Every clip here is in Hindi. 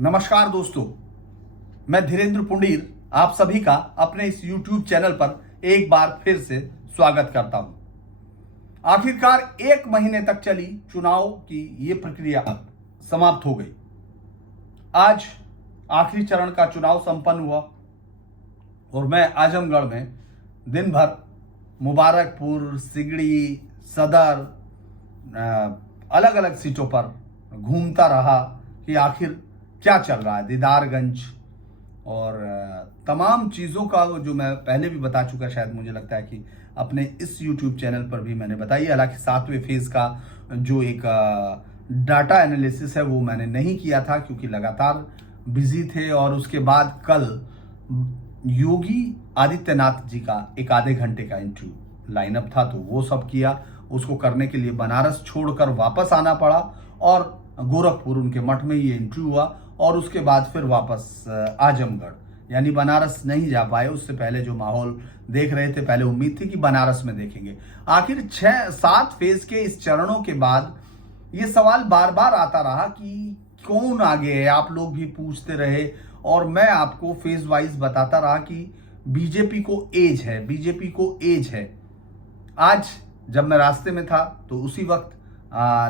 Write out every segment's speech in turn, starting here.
नमस्कार दोस्तों, मैं धीरेन्द्र पुंडीर आप सभी का अपने इस YouTube चैनल पर एक बार फिर से स्वागत करता हूं। आखिरकार 1 महीने तक चली चुनाव की ये प्रक्रिया समाप्त हो गई। आज आखिरी चरण का चुनाव संपन्न हुआ और मैं आजमगढ़ में दिन भर मुबारकपुर, सिगड़ी, सदर, अलग अलग सीटों पर घूमता रहा कि आखिर क्या चल रहा है। दीदारगंज और तमाम चीज़ों का जो मैं पहले भी बता चुका, शायद मुझे लगता है कि अपने इस YouTube चैनल पर भी मैंने बताई। हालांकि 7वें फेज़ का जो एक डाटा एनालिसिस है वो मैंने नहीं किया था क्योंकि लगातार बिजी थे। और उसके बाद कल योगी आदित्यनाथ जी का एक आधे घंटे का इंटरव्यू लाइनअप था, तो वो सब किया। उसको करने के लिए बनारस छोड़कर वापस आना पड़ा और गोरखपुर उनके मठ में ये इंटरव्यू हुआ और उसके बाद फिर वापस आजमगढ़, यानी बनारस नहीं जा पाए। उससे पहले जो माहौल देख रहे थे, पहले उम्मीद थी कि बनारस में देखेंगे। आखिर 6-7 फेज के इस चरणों के बाद ये सवाल बार बार आता रहा कि कौन आगे है। आप लोग भी पूछते रहे और मैं आपको फेज वाइज बताता रहा कि बीजेपी को एज है, बीजेपी को एज है। आज जब मैं रास्ते में था तो उसी वक्त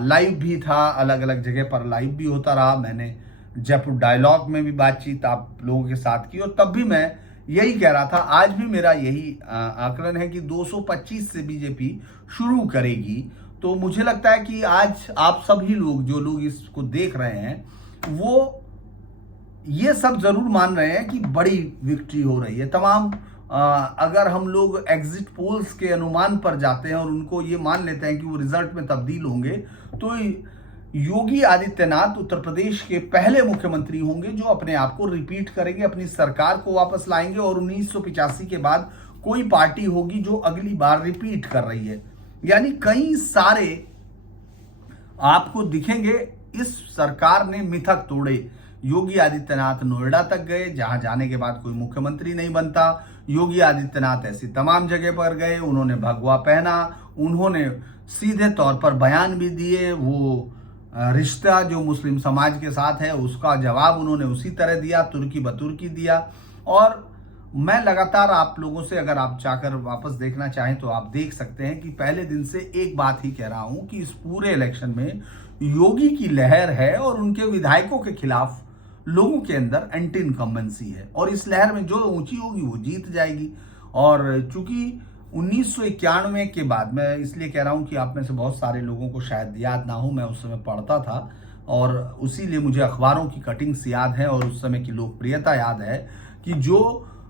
लाइव भी था, अलग अलग जगह पर लाइव भी होता रहा। मैंने जयपुर डायलॉग में भी बातचीत आप लोगों के साथ की और तब भी मैं यही कह रहा था। आज भी मेरा यही आकलन है कि 225 से बीजेपी शुरू करेगी। तो मुझे लगता है कि आज आप सभी लोग, जो लोग इसको देख रहे हैं, वो ये सब जरूर मान रहे हैं कि बड़ी विक्ट्री हो रही है। तमाम अगर हम लोग एग्जिट पोल्स के अनुमान पर जाते हैं और उनको ये मान लेते हैं कि वो रिजल्ट में तब्दील होंगे, तो योगी आदित्यनाथ उत्तर प्रदेश के पहले मुख्यमंत्री होंगे जो अपने आप को रिपीट करेंगे, अपनी सरकार को वापस लाएंगे और 1985 के बाद कोई पार्टी होगी जो अगली बार रिपीट कर रही है। यानी कई सारे आपको दिखेंगे। इस सरकार ने मिथक तोड़े। योगी आदित्यनाथ नोएडा तक गए, जहां जाने के बाद कोई मुख्यमंत्री नहीं बनता। योगी आदित्यनाथ ऐसी तमाम जगह पर गए, उन्होंने भगवा पहना, उन्होंने सीधे तौर पर बयान भी दिए। वो रिश्ता जो मुस्लिम समाज के साथ है उसका जवाब उन्होंने उसी तरह दिया, तुर्की बतुर्की दिया। और मैं लगातार आप लोगों से, अगर आप चाहकर वापस देखना चाहें तो आप देख सकते हैं कि पहले दिन से एक बात ही कह रहा हूं कि इस पूरे इलेक्शन में योगी की लहर है और उनके विधायकों के खिलाफ लोगों के अंदर एंटी इनकम्बेंसी है और इस लहर में जो ऊंची होगी वो जीत जाएगी। और चूंकि 1991 के बाद, मैं इसलिए कह रहा हूं कि आप में से बहुत सारे लोगों को शायद याद ना हो, मैं उस समय पढ़ता था और उसीलिए मुझे अखबारों की कटिंग्स याद है और उस समय की लोकप्रियता याद है कि जो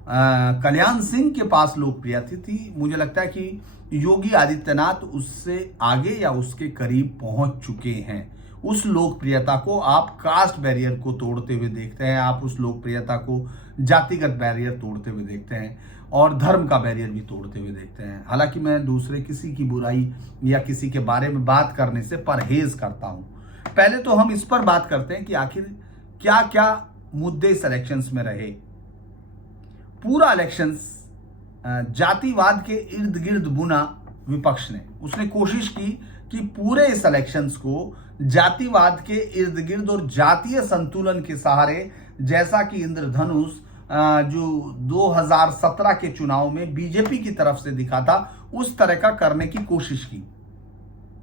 कल्याण सिंह के पास लोकप्रियता थी, मुझे लगता है कि योगी आदित्यनाथ उससे आगे या उसके करीब पहुंच चुके हैं। उस लोकप्रियता को आप कास्ट बैरियर को तोड़ते हुए देखते हैं, आप उस लोकप्रियता को जातिगत बैरियर तोड़ते हुए देखते हैं और धर्म का बैरियर भी तोड़ते हुए देखते हैं। हालांकि मैं दूसरे किसी की बुराई या किसी के बारे में बात करने से परहेज करता हूं। पहले तो हम इस पर बात करते हैं कि आखिर क्या क्या मुद्दे इस इलेक्शंस में रहे। पूरा इलेक्शंस जातिवाद के इर्द गिर्द बुना विपक्ष ने। उसने कोशिश की कि पूरे इस इलेक्शंस को जातिवाद के इर्द गिर्द और जातीय संतुलन के सहारे, जैसा कि इंद्रधनुष जो 2017 के चुनाव में बीजेपी की तरफ से दिखा था, उस तरह का करने की कोशिश की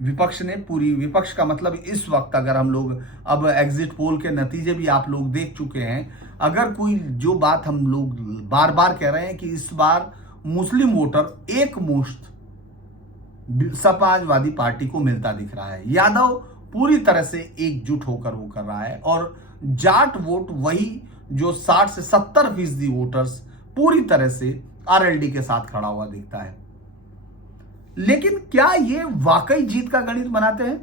विपक्ष ने। पूरी विपक्ष का मतलब इस वक्त, अगर हम लोग अब एग्जिट पोल के नतीजे भी आप लोग देख चुके हैं, अगर कोई जो बात हम लोग बार बार कह रहे हैं कि इस बार मुस्लिम वोटर एक मुश्त समाजवादी पार्टी को मिलता दिख रहा है। यादव पूरी तरह से एकजुट होकर वो कर रहा है और जाट वोट वही जो 60 से 70% वोटर्स पूरी तरह से आरएलडी के साथ खड़ा हुआ दिखता है। लेकिन क्या ये वाकई जीत का गणित बनाते हैं,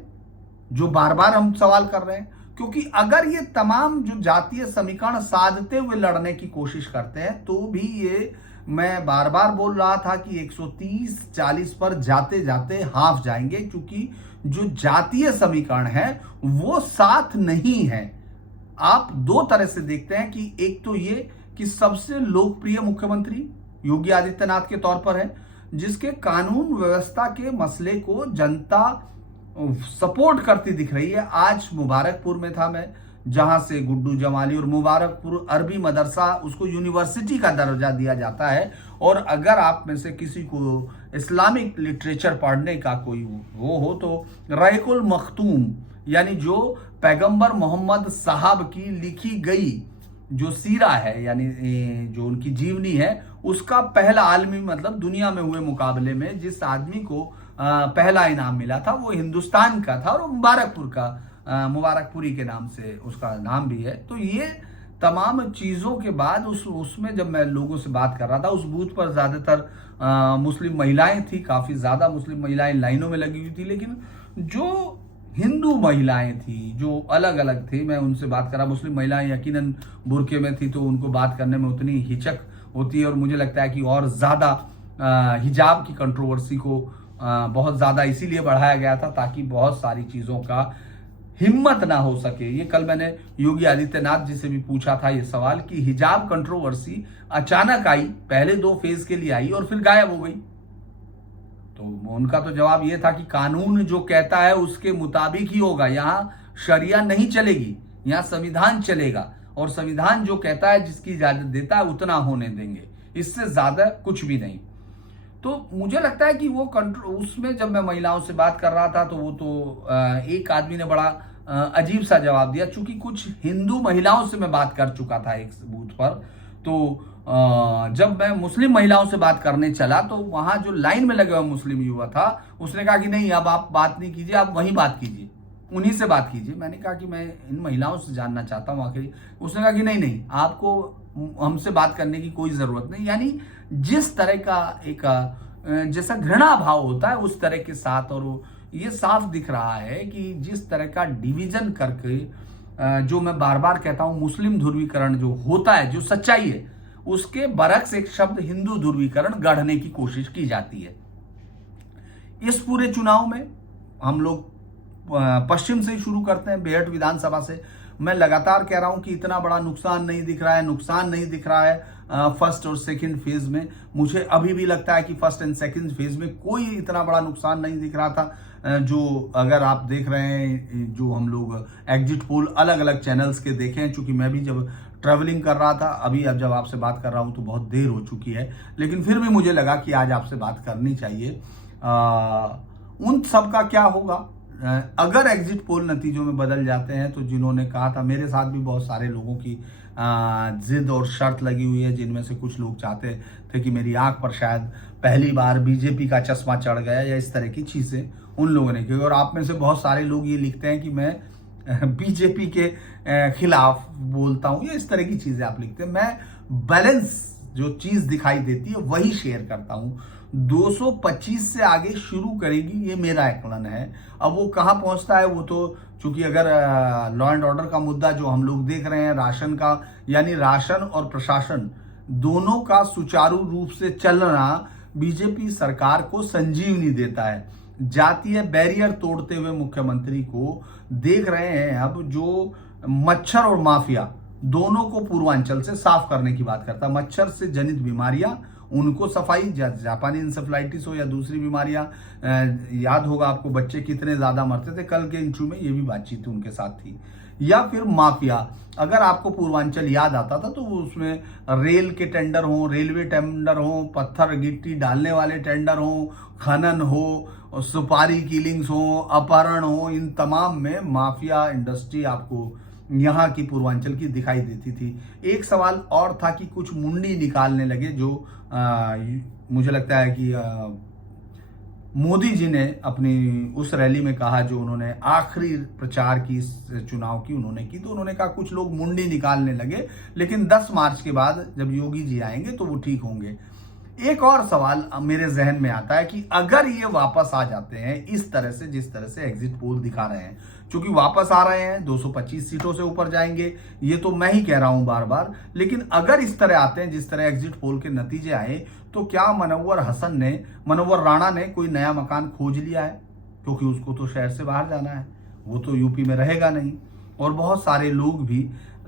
जो बार बार हम सवाल कर रहे हैं? क्योंकि अगर ये तमाम जो जातीय समीकरण साधते हुए लड़ने की कोशिश करते हैं, तो भी ये, मैं बार बार बोल रहा था कि 130-40 पर जाते जाते हाफ जाएंगे, क्योंकि जो जातीय समीकरण है वो साथ नहीं है। आप दो तरह से देखते हैं कि एक तो ये कि सबसे लोकप्रिय मुख्यमंत्री योगी आदित्यनाथ के तौर पर है, जिसके कानून व्यवस्था के मसले को जनता सपोर्ट करती दिख रही है। आज मुबारकपुर में था मैं, जहां से गुड्डू जमाली और मुबारकपुर अरबी मदरसा उसको यूनिवर्सिटी का दर्जा दिया जाता है। और अगर आप में से किसी को इस्लामिक लिटरेचर पढ़ने का कोई वो हो तो रहीकुल मखतूम यानी जो पैगंबर मोहम्मद साहब की लिखी गई जो सीरा है यानी जो उनकी जीवनी है उसका पहला आलमी मतलब दुनिया में हुए मुकाबले में जिस आदमी को पहला इनाम मिला था वो हिंदुस्तान का था और मुबारकपुर का मुबारकपुरी के नाम से उसका नाम भी है। तो ये तमाम चीज़ों के बाद उसमें जब मैं लोगों से बात कर रहा था उस बूथ पर ज़्यादातर मुस्लिम महिलाएं थी, काफ़ी ज़्यादा मुस्लिम महिलाएं लाइनों में लगी हुई थी, लेकिन जो हिंदू महिलाएं थी जो अलग अलग थी मैं उनसे बात करा। मुस्लिम महिलाएं यकीनन बुर्के में थी तो उनको बात करने में उतनी हिचक होती है और मुझे लगता है कि और ज़्यादा हिजाब की कंट्रोवर्सी को बहुत ज़्यादा इसीलिए बढ़ाया गया था ताकि बहुत सारी चीज़ों का हिम्मत ना हो सके। ये कल मैंने योगी आदित्यनाथ जी से भी पूछा था ये सवाल कि हिजाब कंट्रोवर्सी अचानक आई, पहले 2 फेज के लिए आई और फिर गायब हो गई। तो उनका तो जवाब ये था कि कानून जो कहता है उसके मुताबिक ही होगा, यहाँ शरिया नहीं चलेगी, यहाँ संविधान चलेगा और संविधान जो कहता है जिसकी इजाजत देता है उतना होने देंगे, इससे ज्यादा कुछ भी नहीं। तो मुझे लगता है कि वो उसमें जब मैं महिलाओं से बात कर रहा था तो वो तो एक आदमी ने बड़ा अजीब सा जवाब दिया। चूंकि कुछ हिंदू महिलाओं से मैं बात कर चुका था एक बूथ पर, तो जब मैं मुस्लिम महिलाओं से बात करने चला तो वहां जो लाइन में लगे हुआ मुस्लिम युवा था उसने कहा कि नहीं अब आप बात नहीं कीजिए, आप वहीं बात कीजिए, उन्हीं से बात कीजिए। मैंने कहा कि मैं इन महिलाओं से जानना चाहता हूँ आखिर। उसने कहा कि नहीं नहीं आपको हमसे बात करने की कोई जरूरत नहीं। यानी जिस तरह का एक जैसा घृणा भाव होता है उस तरह के साथ, और ये साफ दिख रहा है कि जिस तरह का डिवीजन करके जो मैं बार बार कहता हूं मुस्लिम ध्रुवीकरण जो होता है जो सच्चाई है उसके बरक्स एक शब्द हिंदू ध्रुवीकरण गढ़ने की कोशिश की जाती है। इस पूरे चुनाव में हम लोग पश्चिम से ही शुरू करते हैं, बेहट विधानसभा से। मैं लगातार कह रहा हूं कि इतना बड़ा नुकसान नहीं दिख रहा है फर्स्ट और सेकंड फेज में। मुझे अभी भी लगता है कि फर्स्ट एंड सेकंड फेज में कोई इतना बड़ा नुकसान नहीं दिख रहा था। जो अगर आप देख रहे हैं जो हम लोग एग्जिट पोल अलग अलग चैनल्स के देखे हैं, चूंकि मैं भी जब ट्रैवलिंग कर रहा था अब जब आपसे बात कर रहा हूं तो बहुत देर हो चुकी है, लेकिन फिर भी मुझे लगा कि आज आपसे बात करनी चाहिए। उन सब का क्या होगा अगर एग्जिट पोल नतीजों में बदल जाते हैं? तो जिन्होंने कहा था, मेरे साथ भी बहुत सारे लोगों की जिद और शर्त लगी हुई है, जिनमें से कुछ लोग चाहते थे कि मेरी आंख पर शायद पहली बार बीजेपी का चश्मा चढ़ गया या इस तरह की चीजें उन लोगों ने की। और आप में से बहुत सारे लोग ये लिखते हैं कि मैं बीजेपी के खिलाफ बोलता हूं या इस तरह की चीजें आप लिखते हैं। मैं बैलेंस जो चीज दिखाई देती है वही शेयर करता हूं। 225 से आगे शुरू करेगी ये मेरा आकलन है। अब वो कहाँ पहुंचता है वो तो चूंकि अगर लॉ एंड ऑर्डर का मुद्दा जो हम लोग देख रहे हैं राशन का, यानी राशन और प्रशासन दोनों का सुचारू रूप से चलना बीजेपी सरकार को संजीवनी देता है। जातीय बैरियर तोड़ते हुए मुख्यमंत्री को देख रहे हैं अब जो मच्छर और माफिया दोनों को पूर्वांचल से साफ करने की बात करता है। मच्छर से जनित बीमारियां उनको सफाई, जापानी इंसेफ्लाइटिस हो या दूसरी बीमारियां, याद होगा आपको बच्चे कितने ज्यादा मरते थे, कल के इंचू में ये भी बातचीत उनके साथ थी। या फिर माफिया, अगर आपको पूर्वांचल याद आता था तो वो उसमें रेल के टेंडर हो, रेलवे टेंडर हो, पत्थर गिट्टी डालने वाले टेंडर हो, खनन हो, सुपारी किलिंग्स हो, अपहरण हो, इन तमाम में माफिया इंडस्ट्री आपको यहाँ की पूर्वांचल की दिखाई देती थी। एक सवाल और था कि कुछ मुंडी निकालने लगे जो मुझे लगता है कि मोदी जी ने अपनी उस रैली में कहा जो उन्होंने आखिरी प्रचार की चुनाव की उन्होंने की, तो उन्होंने कहा कुछ लोग मुंडी निकालने लगे, लेकिन 10 मार्च के बाद जब योगी जी आएंगे तो वो ठीक होंगे। एक और सवाल मेरे जहन में आता है कि अगर ये वापस आ जाते हैं इस तरह से जिस तरह से एग्जिट पोल दिखा रहे हैं, क्योंकि वापस आ रहे हैं 225 सीटों से ऊपर जाएंगे, ये तो मैं ही कह रहा हूं बार बार, लेकिन अगर इस तरह आते हैं जिस तरह एग्जिट पोल के नतीजे आए तो क्या मनोवर राणा ने कोई नया मकान खोज लिया है? क्योंकि उसको तो शहर से बाहर जाना है, वो तो यूपी में रहेगा नहीं। और बहुत सारे लोग भी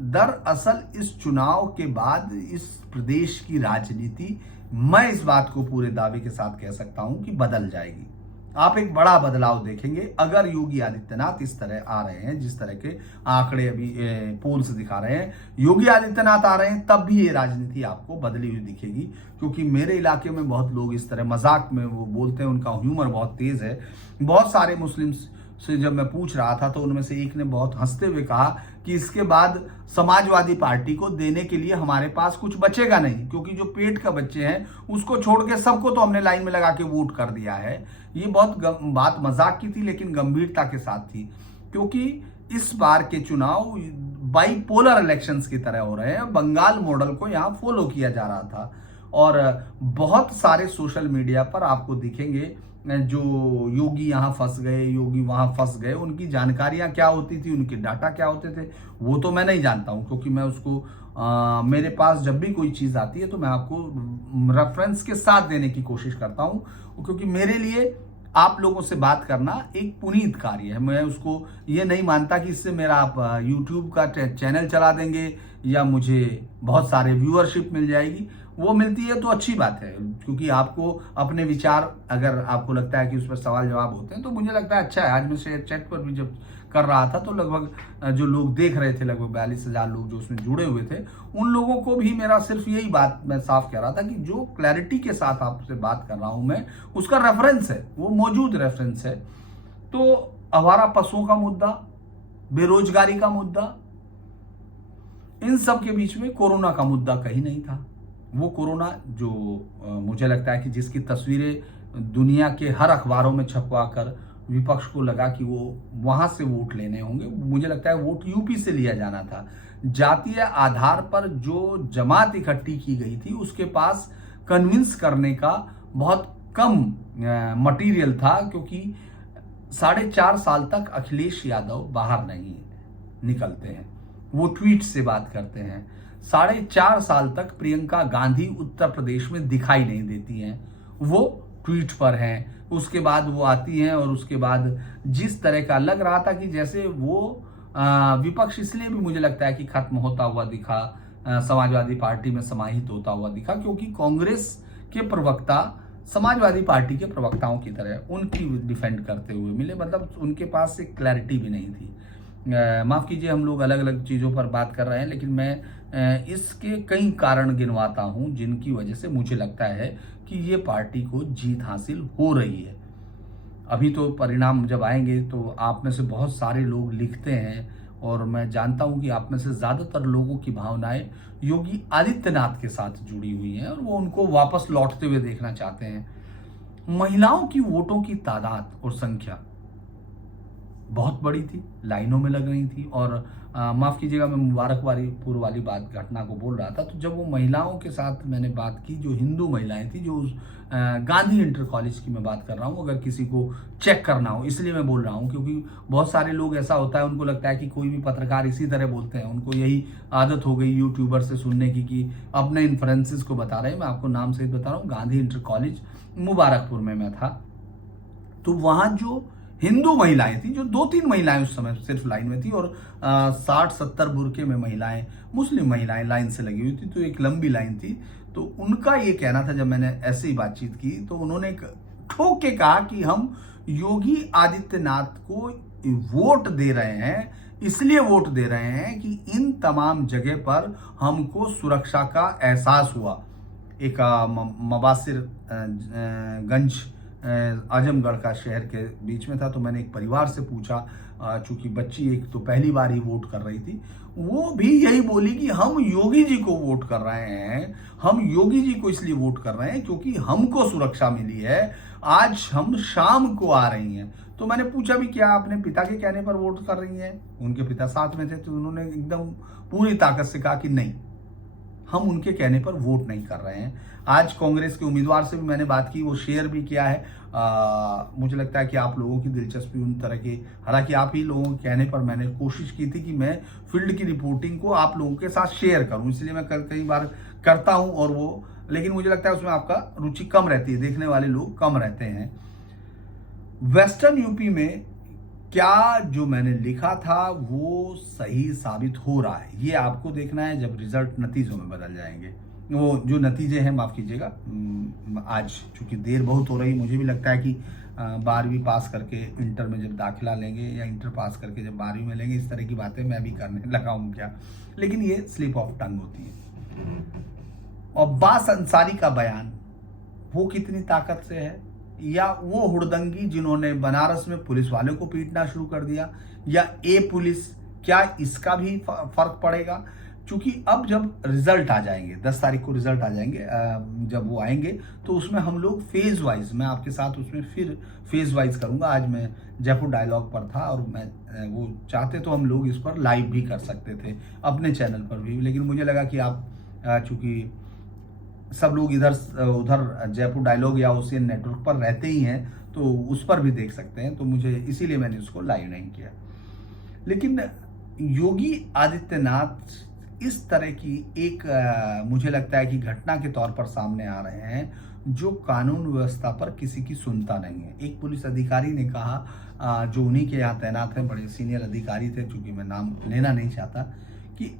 दरअसल इस चुनाव के बाद इस प्रदेश की राजनीति, मैं इस बात को पूरे दावे के साथ कह सकता हूं कि बदल जाएगी। आप एक बड़ा बदलाव देखेंगे अगर योगी आदित्यनाथ इस तरह आ रहे हैं, जिस तरह के आंकड़े अभी पोल्स दिखा रहे हैं। योगी आदित्यनाथ आ रहे हैं तब भी ये राजनीति आपको बदली हुई दिखेगी, क्योंकि मेरे इलाके में बहुत लोग इस तरह मजाक में वो बोलते हैं, उनका ह्यूमर बहुत तेज है। बहुत सारे मुस्लिम्स से जब मैं पूछ रहा था तो उनमें से एक ने बहुत हंसते हुए कहा कि इसके बाद समाजवादी पार्टी को देने के लिए हमारे पास कुछ बचेगा नहीं, क्योंकि जो पेट का बच्चे हैं उसको छोड़ के सबको तो हमने लाइन में लगा के वोट कर दिया है। ये बहुत बात मजाक की थी लेकिन गंभीरता के साथ थी, क्योंकि इस बार के चुनाव बाइपोलर इलेक्शंस की तरह हो रहे हैं। बंगाल मॉडल को यहाँ फॉलो किया जा रहा था और बहुत सारे सोशल मीडिया पर आपको दिखेंगे जो योगी यहाँ फंस गए, योगी वहां फंस गए, उनकी जानकारियां क्या होती थी, उनके डाटा क्या होते थे, वो तो मैं नहीं जानता हूं, क्योंकि मैं उसको मेरे पास जब भी कोई चीज आती है तो मैं आपको रेफरेंस के साथ देने की कोशिश करता हूं, क्योंकि मेरे लिए आप लोगों से बात करना एक पुनीत कार्य है। मैं उसको ये नहीं मानता कि इससे मेरा आप यूट्यूब का चैनल चला देंगे या मुझे बहुत सारे व्यूअरशिप मिल जाएगी। वो मिलती है तो अच्छी बात है, क्योंकि आपको अपने विचार अगर आपको लगता है कि उस पर सवाल जवाब होते हैं तो मुझे लगता है अच्छा है। आज मैं शेयर चैट पर भी जब कर रहा था तो लगभग जो लोग देख रहे थे, लगभग 42,000 लोग जो उसमें जुड़े हुए थे, उन लोगों को भी मेरा सिर्फ यही बात मैं साफ कह रहा था कि जो क्लैरिटी के साथ आपसे बात कर रहा हूं मैं, उसका रेफरेंस है, वो मौजूद रेफरेंस है। तो आवारा पशुओं का मुद्दा, बेरोजगारी का मुद्दा, इन सब के बीच में कोरोना का मुद्दा कहीं नहीं था। वो कोरोना जो मुझे लगता है कि जिसकी तस्वीरें दुनिया के हर अखबारों में छपवा कर विपक्ष को लगा कि वो वहां से वोट लेने होंगे, मुझे लगता है वोट यूपी से लिया जाना था। जातीय आधार पर जो जमात इकट्ठी की गई थी उसके पास कन्विंस करने का बहुत कम मटेरियल था, क्योंकि 4.5 साल तक अखिलेश यादव बाहर नहीं निकलते हैं, वो ट्वीट से बात करते हैं। 4.5 साल तक प्रियंका गांधी उत्तर प्रदेश में दिखाई नहीं देती हैं, वो ट्वीट पर हैं। उसके बाद वो आती हैं और उसके बाद जिस तरह का लग रहा था कि जैसे वो विपक्ष इसलिए भी मुझे लगता है कि खत्म होता हुआ दिखा, समाजवादी पार्टी में समाहित होता हुआ दिखा, क्योंकि कांग्रेस के प्रवक्ता समाजवादी पार्टी के प्रवक्ताओं की तरह उनकी डिफेंड करते हुए मिले, मतलब उनके पास एक क्लैरिटी भी नहीं थी। माफ कीजिए, हम लोग अलग अलग चीज़ों पर बात कर रहे हैं, लेकिन मैं इसके कई कारण गिनवाता हूं जिनकी वजह से मुझे लगता है कि ये पार्टी को जीत हासिल हो रही है। अभी तो परिणाम जब आएंगे तो आप में से बहुत सारे लोग लिखते हैं और मैं जानता हूं कि आप में से ज़्यादातर लोगों की भावनाएं योगी आदित्यनाथ के साथ जुड़ी हुई हैं और वो उनको वापस लौटते हुए देखना चाहते हैं। महिलाओं की वोटों की तादाद और संख्या बहुत बड़ी थी, लाइनों में लग रही थी। और माफ कीजिएगा, मैं मुबारकपुर वाली बात घटना को बोल रहा था, तो जब वो महिलाओं के साथ मैंने बात की, जो हिंदू महिलाएं थी, जो गांधी इंटर कॉलेज की मैं बात कर रहा हूँ, अगर किसी को चेक करना हो, इसलिए मैं बोल रहा हूँ क्योंकि बहुत सारे लोग ऐसा होता है, उनको लगता है कि कोई भी पत्रकार इसी तरह बोलते हैं, उनको यही आदत हो गई यूट्यूबर से सुनने की कि अपने इन्फ्लुएंसेस को बता रहे हैं। मैं आपको नाम सहित बता रहा हूँ, गांधी इंटर कॉलेज मुबारकपुर में मैं था, तो वहां जो हिंदू महिलाएं थी, जो 2-3 महिलाएं उस समय सिर्फ लाइन में थी और 60-70 बुरके में महिलाएं, मुस्लिम महिलाएं लाइन से लगी हुई थी, तो एक लंबी लाइन थी। तो उनका ये कहना था, जब मैंने ऐसे ही बातचीत की तो उन्होंने ठोक के कहा कि हम योगी आदित्यनाथ को वोट दे रहे हैं, इसलिए वोट दे रहे हैं कि इन तमाम जगह पर हमको सुरक्षा का एहसास हुआ। एक मबासिर गंज आजमगढ़ का शहर के बीच में था, तो मैंने एक परिवार से पूछा, चूंकि बच्ची एक तो पहली बार ही वोट कर रही थी, वो भी यही बोली कि हम योगी जी को वोट कर रहे हैं, हम योगी जी को इसलिए वोट कर रहे हैं क्योंकि हमको सुरक्षा मिली है, आज हम शाम को आ रही हैं। तो मैंने पूछा भी, क्या अपने पिता के कहने पर वोट कर रही हैं? उनके पिता साथ में थे, तो उन्होंने एकदम पूरी ताकत से कहा कि नहीं, हम उनके कहने पर वोट नहीं कर रहे हैं। आज कांग्रेस के उम्मीदवार से भी मैंने बात की, वो शेयर भी किया है। मुझे लगता है कि आप लोगों की दिलचस्पी उन तरह की, हालांकि आप ही लोगों के कहने पर मैंने कोशिश की थी कि मैं फील्ड की रिपोर्टिंग को आप लोगों के साथ शेयर करूं, इसलिए मैं कई बार करता हूं, और वो, लेकिन मुझे लगता है उसमें आपका रुचि कम रहती है, देखने वाले लोग कम रहते हैं। वेस्टर्न यूपी में क्या जो मैंने लिखा था वो सही साबित हो रहा है, ये आपको देखना है जब रिजल्ट नतीजों में बदल जाएंगे। वो जो नतीजे हैं, माफ कीजिएगा, आज चूंकि देर बहुत हो रही, मुझे भी लगता है कि 12वीं पास करके इंटर में जब दाखिला लेंगे या इंटर पास करके जब 12वीं में लेंगे, इस तरह की बातें मैं भी करने लगा हूँ क्या। लेकिन ये स्लिप ऑफ टंग होती है। और अब्बास अंसारी का बयान वो कितनी ताकत से है, या वो हुड़दंगी जिन्होंने बनारस में पुलिस वालों को पीटना शुरू कर दिया, या ए पुलिस, क्या इसका भी फर्क पड़ेगा? क्योंकि अब जब रिजल्ट आ जाएंगे, 10 तारीख को रिजल्ट आ जाएंगे, जब वो आएंगे तो उसमें हम लोग फेज वाइज, मैं आपके साथ उसमें फिर फेज वाइज करूंगा। आज मैं जयपुर डायलॉग पर था और मैं वो चाहते तो हम लोग इस पर लाइव भी कर सकते थे अपने चैनल पर भी, लेकिन मुझे लगा कि आप चूंकि सब लोग इधर उधर जयपुर डायलॉग या ओशियन नेटवर्क पर रहते ही हैं तो उस पर भी देख सकते हैं, तो मुझे इसीलिए मैंने उसको लाइव नहीं किया। लेकिन योगी आदित्यनाथ इस तरह की एक मुझे लगता है कि घटना के तौर पर सामने आ रहे हैं जो कानून व्यवस्था पर किसी की सुनता नहीं है। एक पुलिस अधिकारी ने कहा, जो उन्हीं के यहाँ तैनात हैं, बड़े सीनियर अधिकारी थे, चूंकि मैं नाम लेना नहीं चाहता, कि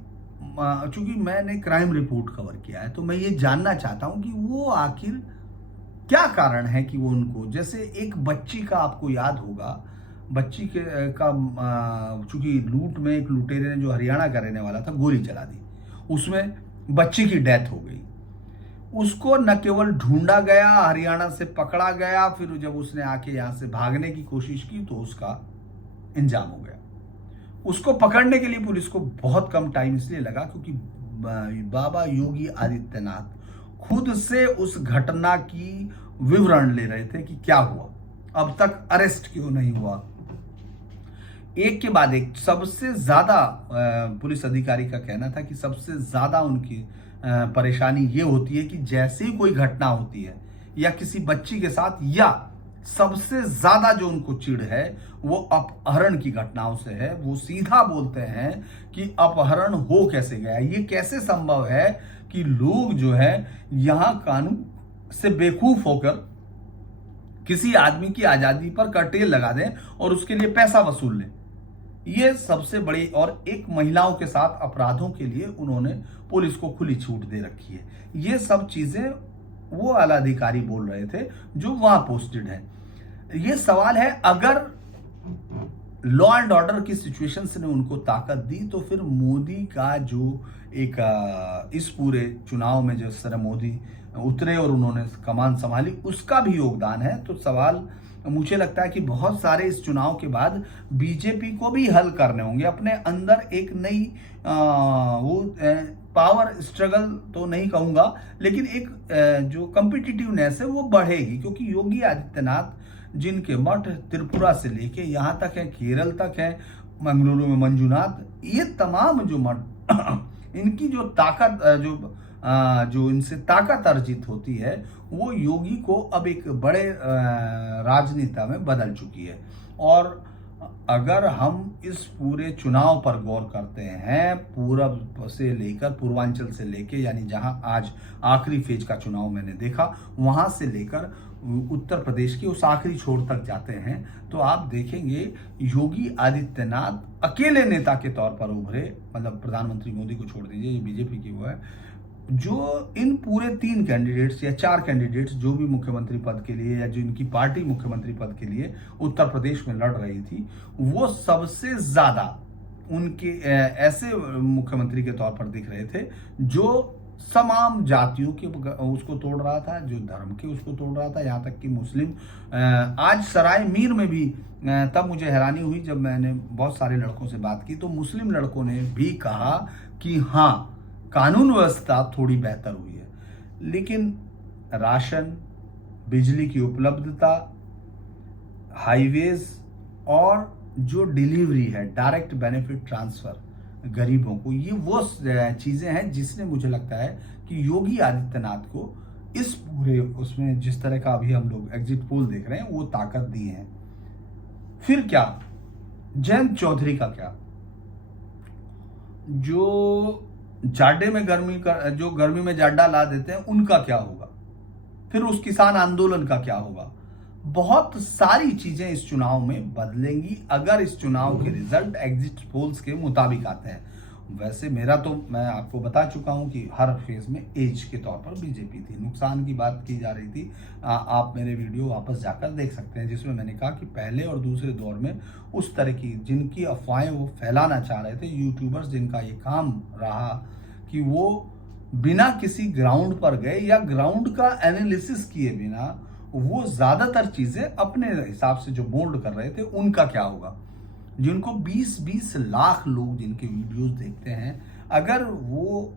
चूंकि मैंने क्राइम रिपोर्ट कवर किया है तो मैं ये जानना चाहता हूं कि वो आखिर क्या कारण है कि वो उनको, जैसे एक बच्ची का आपको याद होगा, बच्ची के का चूंकि लूट में एक लुटेरे ने जो हरियाणा का रहने वाला था गोली चला दी, उसमें बच्ची की डेथ हो गई। उसको न केवल ढूंढा गया, हरियाणा से पकड़ा गया, फिर जब उसने आके यहां से भागने की कोशिश की तो उसका इंजाम हो गया। उसको पकड़ने के लिए पुलिस को बहुत कम टाइम इसलिए लगा क्योंकि बाबा योगी आदित्यनाथ खुद से उस घटना की विवरण ले रहे थे कि क्या हुआ, अब तक अरेस्ट क्यों नहीं हुआ। एक के बाद एक सबसे ज्यादा पुलिस अधिकारी का कहना था कि सबसे ज्यादा उनकी परेशानी ये होती है कि जैसे ही कोई घटना होती है या किसी बच्ची के साथ, या सबसे ज्यादा जो उनको चिढ़ है वो अपहरण की घटनाओं से है। वो सीधा बोलते हैं कि अपहरण हो कैसे गया, ये कैसे संभव है कि लोग जो है यहां कानून से बेवकूफ होकर किसी आदमी की आजादी पर कर्टेल लगा दें और उसके लिए पैसा वसूल लें। ये सबसे बड़ी, और एक महिलाओं के साथ अपराधों के लिए उन्होंने पुलिस को खुली छूट दे रखी है। ये सब चीजें वो आला अधिकारी बोल रहे थे जो वहां पोस्टेड है। ये सवाल है, अगर लॉ एंड ऑर्डर की सिचुएशंस ने उनको ताकत दी तो फिर मोदी का जो एक इस पूरे चुनाव में जिस तरह मोदी उतरे और उन्होंने कमान संभाली, उसका भी योगदान है। तो सवाल मुझे लगता है कि बहुत सारे इस चुनाव के बाद बीजेपी को भी हल करने होंगे, अपने अंदर एक नई वो पावर स्ट्रगल तो नहीं कहूंगा, लेकिन एक जो कॉम्पिटिटिवनेस है वो बढ़ेगी, क्योंकि योगी आदित्यनाथ जिनके मठ त्रिपुरा से लेके यहाँ तक है, केरल तक है, मंगलुरु में मंजुनाथ, ये तमाम जो मठ इनकी जो ताकत जो इनसे ताकत अर्जित होती है वो योगी को अब एक बड़े राजनेता में बदल चुकी है। और अगर हम इस पूरे चुनाव पर गौर करते हैं, पूरब से लेकर पूर्वांचल से लेके, यानी जहां आज आखिरी फेज का चुनाव मैंने देखा, वहां से लेकर उत्तर प्रदेश के उस आखिरी छोर तक जाते हैं, तो आप देखेंगे योगी आदित्यनाथ अकेले नेता के तौर पर उभरे, मतलब प्रधानमंत्री मोदी को छोड़ दीजिए, ये बीजेपी की वो है, जो इन पूरे 3 कैंडिडेट्स या 4 कैंडिडेट्स जो भी मुख्यमंत्री पद के लिए या जो इनकी पार्टी मुख्यमंत्री पद के लिए उत्तर प्रदेश में लड़ रही थी, वो सबसे ज्यादा उनके ऐसे मुख्यमंत्री के तौर पर दिख रहे थे जो तमाम जातियों के उसको तोड़ रहा था, जो धर्म के उसको तोड़ रहा था, यहाँ तक कि मुस्लिम। आज सराय मीर में भी तब मुझे हैरानी हुई जब मैंने बहुत सारे लड़कों से बात की, तो मुस्लिम लड़कों ने भी कहा कि हाँ, कानून व्यवस्था थोड़ी बेहतर हुई है, लेकिन राशन, बिजली की उपलब्धता, हाईवेज और जो डिलीवरी है, डायरेक्ट बेनिफिट ट्रांसफर गरीबों को, ये वो चीजें हैं जिसने मुझे लगता है कि योगी आदित्यनाथ को इस पूरे उसमें जिस तरह का अभी हम लोग एग्जिट पोल देख रहे हैं वो ताकत दी है। फिर क्या, जयंत चौधरी का क्या, जो जाडे में जो गर्मी में जाडा ला देते हैं उनका क्या होगा, फिर उस किसान आंदोलन का क्या होगा। बहुत सारी चीजें इस चुनाव में बदलेंगी अगर इस चुनाव के रिजल्ट एग्जिट पोल्स के मुताबिक आते हैं। वैसे मेरा तो मैं आपको बता चुका हूं कि हर फेज में एज के तौर पर बीजेपी थी। नुकसान की बात की जा रही थी, आप मेरे वीडियो वापस जाकर देख सकते हैं, जिसमें मैंने कहा कि पहले और दूसरे दौर में उस तरह की जिनकी अफवाहें वो फैलाना चाह रहे थे यूट्यूबर्स, जिनका ये काम रहा कि वो बिना किसी ग्राउंड पर गए या ग्राउंड का एनालिसिस किए बिना वो ज्यादातर चीजें अपने हिसाब से जो मोल्ड कर रहे थे, उनका क्या होगा। जिनको 20-20 लाख लोग जिनके वीडियोस देखते हैं, अगर वो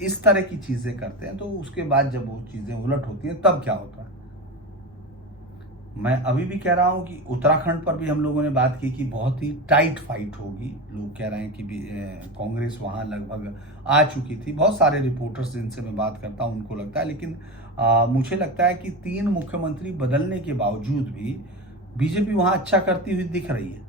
इस तरह की चीजें करते हैं तो उसके बाद जब वो चीजें उलट होती हैं तब क्या होता है। मैं अभी भी कह रहा हूं कि उत्तराखंड पर भी हम लोगों ने बात की कि बहुत ही टाइट फाइट होगी। लोग कह रहे हैं कि कांग्रेस वहां लगभग आ चुकी थी। बहुत सारे रिपोर्टर्स जिनसे मैं बात करता हूं उनको लगता है, लेकिन मुझे लगता है कि 3 मुख्यमंत्री बदलने के बावजूद भी बीजेपी वहां अच्छा करती हुई दिख रही है।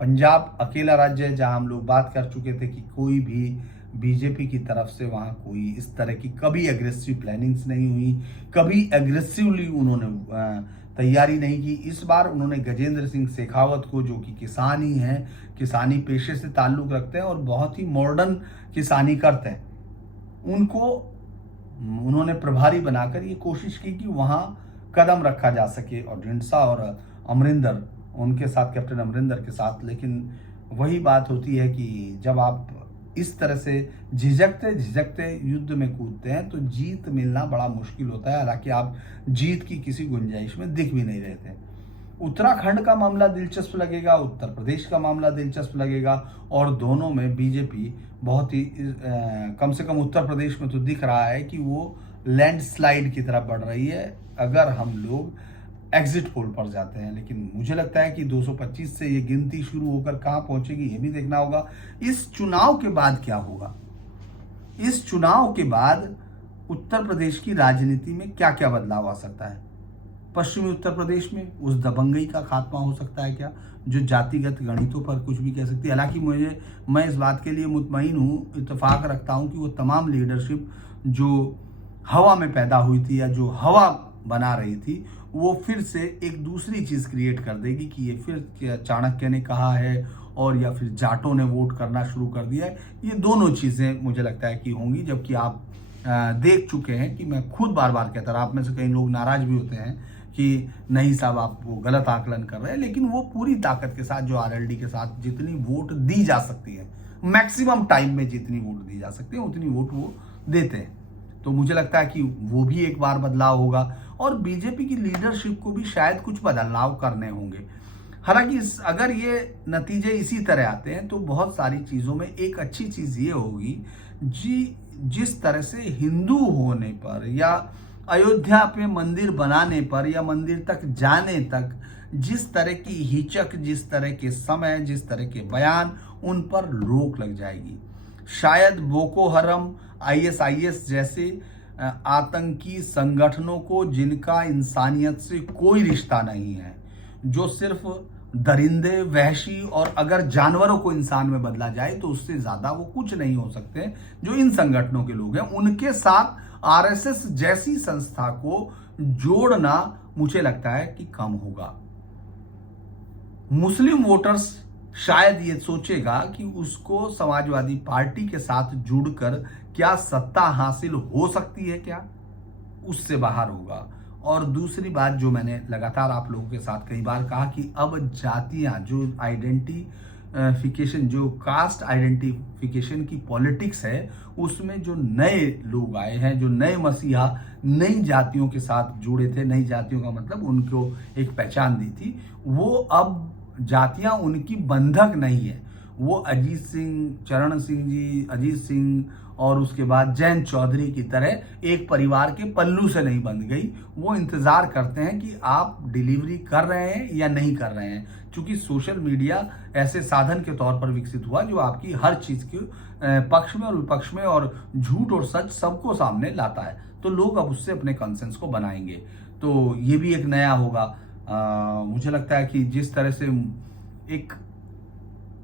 पंजाब अकेला राज्य है जहां हम लोग बात कर चुके थे कि कोई भी बीजेपी की तरफ से वहां कोई इस तरह की कभी एग्रेसिव प्लानिंग्स नहीं हुई, कभी एग्रेसिवली उन्होंने तैयारी नहीं की। इस बार उन्होंने गजेंद्र सिंह शेखावत को, जो कि किसान ही हैं, किसानी पेशे से ताल्लुक रखते हैं और बहुत ही मॉडर्न किसानी करते हैं, उनको उन्होंने प्रभारी बनाकर ये कोशिश की कि वहां कदम रखा जा सके, और ढिंडसा और अमरिंदर उनके साथ, कैप्टन अमरिंदर के साथ। लेकिन वही बात होती है कि जब आप इस तरह से झिझकते झिझकते युद्ध में कूदते हैं तो जीत मिलना बड़ा मुश्किल होता है। हालांकि आप जीत की किसी गुंजाइश में दिख भी नहीं रहे थे। उत्तराखंड का मामला दिलचस्प लगेगा, उत्तर प्रदेश का मामला दिलचस्प लगेगा, और दोनों में बीजेपी बहुत ही कम से कम उत्तर प्रदेश में तो दिख रहा है कि वो लैंडस्लाइड की तरफ बढ़ रही है अगर हम लोग एग्जिट पोल पर जाते हैं। लेकिन मुझे लगता है कि 225 से ये गिनती शुरू होकर कहां पहुंचेगी ये भी देखना होगा। इस चुनाव के बाद क्या होगा, इस चुनाव के बाद उत्तर प्रदेश की राजनीति में क्या क्या बदलाव आ सकता है। पश्चिमी उत्तर प्रदेश में उस दबंगई का खात्मा हो सकता है क्या, जो जातिगत गणितों पर कुछ भी कह सकती है। हालांकि मैं इस बात के लिए मुतमईन हूँ, इत्तेफाक रखता हूँ कि वो तमाम लीडरशिप जो हवा में पैदा हुई थी या जो हवा बना रही थी, वो फिर से एक दूसरी चीज क्रिएट कर देगी कि ये फिर चाणक्य ने कहा है और या फिर जाटों ने वोट करना शुरू कर दिया है। ये दोनों चीजें मुझे लगता है कि होंगी, जबकि आप देख चुके हैं कि मैं खुद बार बार कहता रहा, आप में से कई लोग नाराज भी होते हैं कि नहीं साहब आप वो गलत आकलन कर रहे हैं, लेकिन वो पूरी ताकत के साथ जो आरएलडी के साथ जितनी वोट दी जा सकती है, मैक्सिमम टाइम में जितनी वोट दी जा सकती है उतनी वोट वो देते हैं। तो मुझे लगता है कि वो भी एक बार बदलाव होगा और बीजेपी की लीडरशिप को भी शायद कुछ बदलाव करने होंगे। हालांकि अगर ये नतीजे इसी तरह आते हैं तो बहुत सारी चीजों में एक अच्छी चीज ये होगी, जिस तरह से हिंदू होने पर या अयोध्या पे मंदिर बनाने पर या मंदिर तक जाने तक जिस तरह की हिचक, जिस तरह के समय, जिस तरह के बयान, उन पर रोक लग जाएगी। शायद बोको हरम, आईएसआईएस जैसे आतंकी संगठनों को, जिनका इंसानियत से कोई रिश्ता नहीं है, जो सिर्फ दरिंदे, वहशी और अगर जानवरों को इंसान में बदला जाए तो उससे ज्यादा वो कुछ नहीं हो सकते, जो इन संगठनों के लोग हैं, उनके साथ आरएसएस जैसी संस्था को जोड़ना मुझे लगता है कि कम होगा। मुस्लिम वोटर्स शायद ये सोचेगा कि उसको समाजवादी पार्टी के साथ जुड़कर क्या सत्ता हासिल हो सकती है, क्या उससे बाहर होगा। और दूसरी बात जो मैंने लगातार आप लोगों के साथ कई बार कहा कि अब जातियां, जो आइडेंटिफिकेशन, जो कास्ट आइडेंटिफिकेशन की पॉलिटिक्स है, उसमें जो नए लोग आए हैं, जो नए मसीहा नई जातियों के साथ जुड़े थे, नई जातियों का मतलब उनको एक पहचान दी थी, वो अब जातियां उनकी बंधक नहीं है। वो अजीत सिंह, चरण सिंह जी, अजीत सिंह और उसके बाद जयंत चौधरी की तरह एक परिवार के पल्लू से नहीं बंध गई। वो इंतजार करते हैं कि आप डिलीवरी कर रहे हैं या नहीं कर रहे हैं, क्योंकि सोशल मीडिया ऐसे साधन के तौर पर विकसित हुआ जो आपकी हर चीज के पक्ष में और विपक्ष में और झूठ और सच सबको सामने लाता है। तो लोग अब उससे अपने कंसेंस को बनाएंगे, तो ये भी एक नया होगा। मुझे लगता है कि जिस तरह से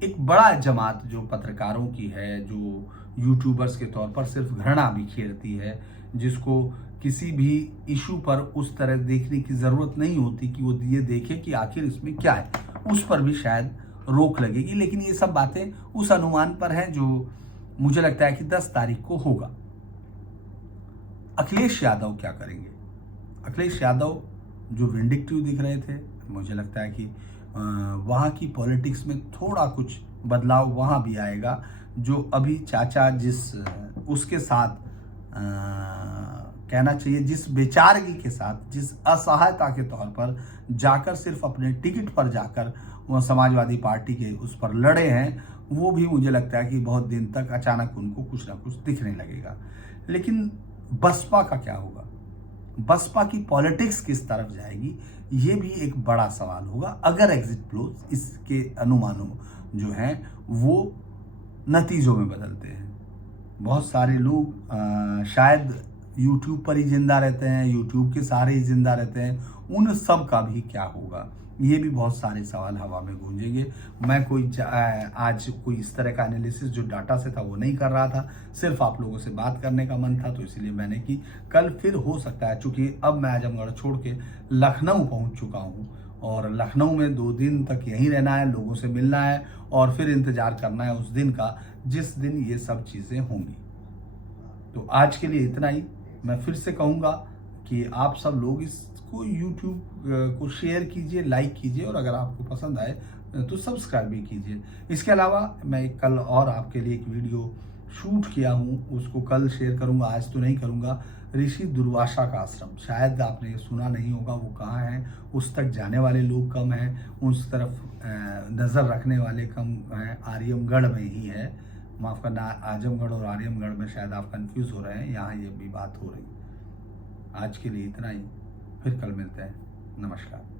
एक बड़ा जमात जो पत्रकारों की है, जो यूट्यूबर्स के तौर पर सिर्फ घृणा बिखेरती है, जिसको किसी भी इशू पर उस तरह देखने की जरूरत नहीं होती कि वो ये देखे कि आखिर इसमें क्या है, उस पर भी शायद रोक लगेगी। लेकिन ये सब बातें उस अनुमान पर हैं जो मुझे लगता है कि 10 तारीख को होगा। अखिलेश यादव क्या करेंगे? अखिलेश यादव जो विंडिक्टिव दिख रहे थे, मुझे लगता है कि वहाँ की पॉलिटिक्स में थोड़ा कुछ बदलाव वहाँ भी आएगा। जो अभी चाचा जिस उसके साथ कहना चाहिए, जिस बेचारगी के साथ, जिस असहायता के तौर पर जाकर सिर्फ अपने टिकट पर जाकर वो समाजवादी पार्टी के उस पर लड़े हैं, वो भी मुझे लगता है कि बहुत दिन तक अचानक उनको कुछ ना कुछ दिखने लगेगा। लेकिन बसपा का क्या होगा? बसपा की पॉलिटिक्स किस तरफ जाएगी, ये भी एक बड़ा सवाल होगा अगर एग्जिट पोल्स इसके अनुमानों जो हैं वो नतीजों में बदलते हैं। बहुत सारे लोग शायद यूट्यूब पर ही जिंदा रहते हैं, यूट्यूब के सहारे ही जिंदा रहते हैं, उन सब का भी क्या होगा, ये भी बहुत सारे सवाल हवा में गूंजेंगे। मैं आज कोई इस तरह का एनालिसिस जो डाटा से था वो नहीं कर रहा था, सिर्फ आप लोगों से बात करने का मन था तो इसलिए मैंने की। कल फिर हो सकता है, चूंकि अब मैं आजमगढ़ छोड़ के लखनऊ पहुंच चुका हूं और लखनऊ में 2 दिन तक यहीं रहना है, लोगों से मिलना है और फिर इंतजार करना है उस दिन का जिस दिन ये सब चीज़ें होंगी। तो आज के लिए इतना ही। मैं फिर से कहूँगा कि आप सब लोग इसको YouTube को शेयर कीजिए, लाइक कीजिए और अगर आपको पसंद आए तो सब्सक्राइब भी कीजिए। इसके अलावा मैं कल और आपके लिए एक वीडियो शूट किया हूँ, उसको कल शेयर करूँगा, आज तो नहीं करूँगा। ऋषि दुर्वासा का आश्रम, शायद आपने सुना नहीं होगा, वो कहाँ है, उस तक जाने वाले लोग कम हैं, उस तरफ नज़र रखने वाले कम हैं। आर्यमगढ़ में ही है, माफ़ करना, आजमगढ़ और आर्यमगढ़ में शायद आप कंफ्यूज हो रहे हैं, यहाँ ये भी बात हो रही है। आज के लिए इतना ही, फिर कल मिलते हैं। नमस्कार।